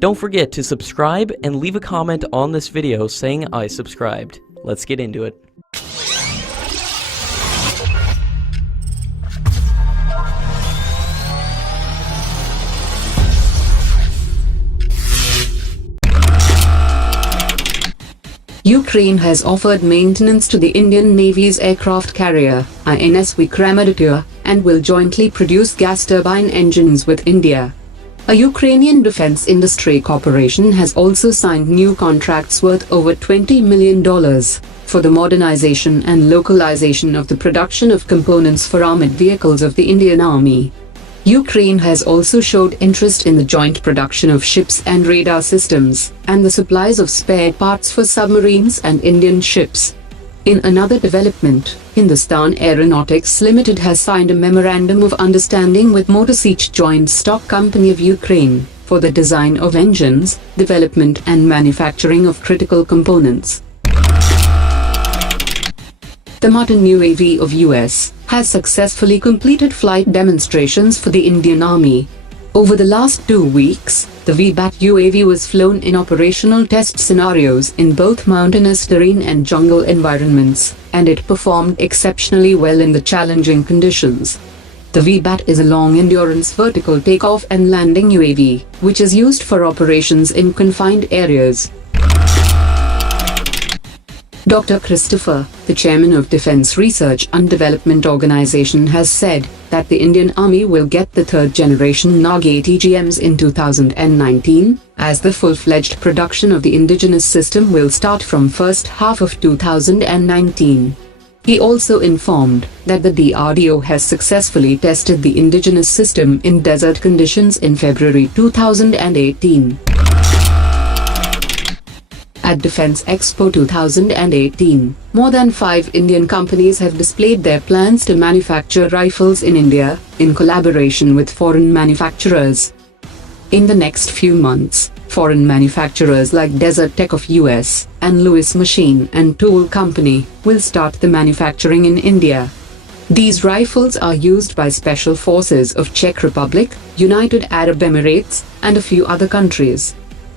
Don't forget to subscribe and leave a comment on this video saying I subscribed. Let's get into it. Ukraine has offered maintenance to the Indian Navy's aircraft carrier, INS Vikramaditya, and will jointly produce gas turbine engines with India. A Ukrainian defense industry corporation has also signed new contracts worth over $20 million for the modernization and localization of the production of components for armored vehicles of the Indian Army. Ukraine has also showed interest in the joint production of ships and radar systems, and the supplies of spare parts for submarines and Indian ships. In another development, Hindustan Aeronautics Limited has signed a memorandum of understanding with Motor Sich Joint Stock Company of Ukraine for the design of engines, development and manufacturing of critical components. The Martin UAV of US has successfully completed flight demonstrations for the Indian Army. Over the last 2 weeks, the VBAT UAV was flown in operational test scenarios in both mountainous terrain and jungle environments, and it performed exceptionally well in the challenging conditions. The VBAT is a long-endurance vertical takeoff and landing UAV, which is used for operations in confined areas. Dr. Christopher, the chairman of Defense Research and Development Organization, has said that the Indian Army will get the third-generation Nag ATGMs in 2019, as the full-fledged production of the indigenous system will start from first half of 2019. He also informed that the DRDO has successfully tested the indigenous system in desert conditions in February 2018. At Defense Expo 2018, more than 5 Indian companies have displayed their plans to manufacture rifles in India, in collaboration with foreign manufacturers. In the next few months, foreign manufacturers like Desert Tech of US and Lewis Machine and Tool Company will start the manufacturing in India. These rifles are used by special forces of Czech Republic, United Arab Emirates, and a few other countries.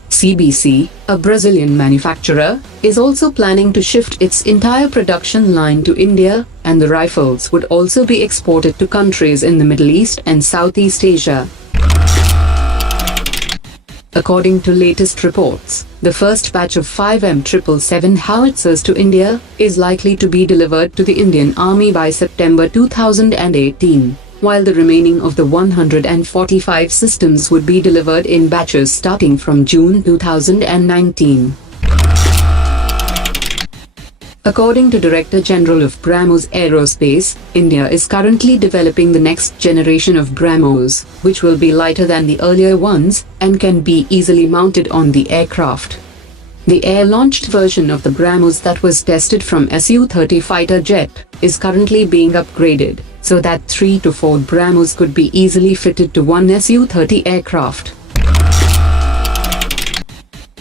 CBC, a Brazilian manufacturer, is also planning to shift its entire production line to India, and the rifles would also be exported to countries in the Middle East and Southeast Asia. According to latest reports, the first batch of 5 M777 howitzers to India is likely to be delivered to the Indian Army by September 2018. While the remaining of the 145 systems would be delivered in batches starting from June 2019. According to Director General of BrahMos Aerospace, India is currently developing the next generation of BrahMos, which will be lighter than the earlier ones and can be easily mounted on the aircraft. The air-launched version of the BrahMos that was tested from Su-30 fighter jet is currently being upgraded, so that 3 to 4 BrahMos could be easily fitted to one Su-30 aircraft.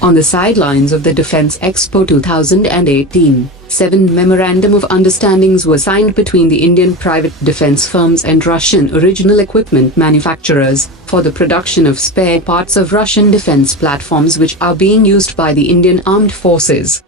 On the sidelines of the Defense Expo 2018, 7 memorandum of understandings were signed between the Indian private defense firms and Russian original equipment manufacturers for the production of spare parts of Russian defense platforms which are being used by the Indian Armed Forces.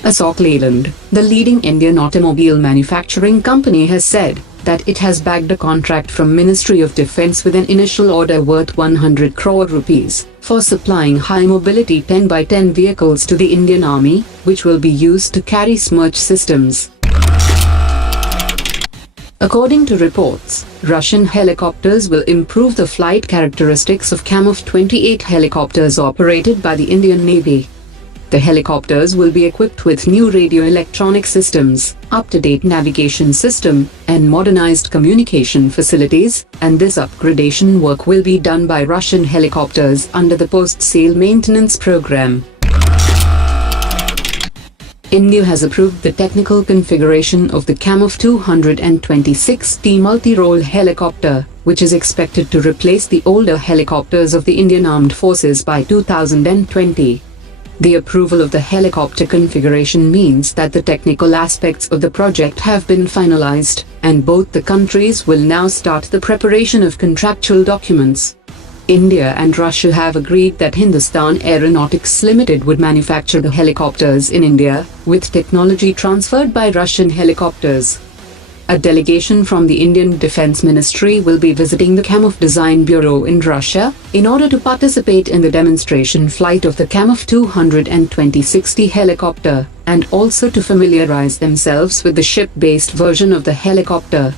Ashok Leyland, the leading Indian automobile manufacturing company, has said that it has bagged a contract from Ministry of Defence with an initial order worth 100 crore rupees for supplying high-mobility 10x10 vehicles to the Indian Army, which will be used to carry Smerch systems. According to reports, Russian helicopters will improve the flight characteristics of Kamov-28 helicopters operated by the Indian Navy. The helicopters will be equipped with new radio-electronic systems, up-to-date navigation system, and modernized communication facilities, and this upgradation work will be done by Russian helicopters under the post-sale maintenance program. India has approved the technical configuration of the Kamov 226T multi-role helicopter, which is expected to replace the older helicopters of the Indian Armed Forces by 2020. The approval of the helicopter configuration means that the technical aspects of the project have been finalized, and both the countries will now start the preparation of contractual documents. India and Russia have agreed that Hindustan Aeronautics Limited would manufacture the helicopters in India, with technology transferred by Russian helicopters. A delegation from the Indian Defence Ministry will be visiting the Kamov Design Bureau in Russia, in order to participate in the demonstration flight of the Kamov 220-60 helicopter, and also to familiarize themselves with the ship-based version of the helicopter.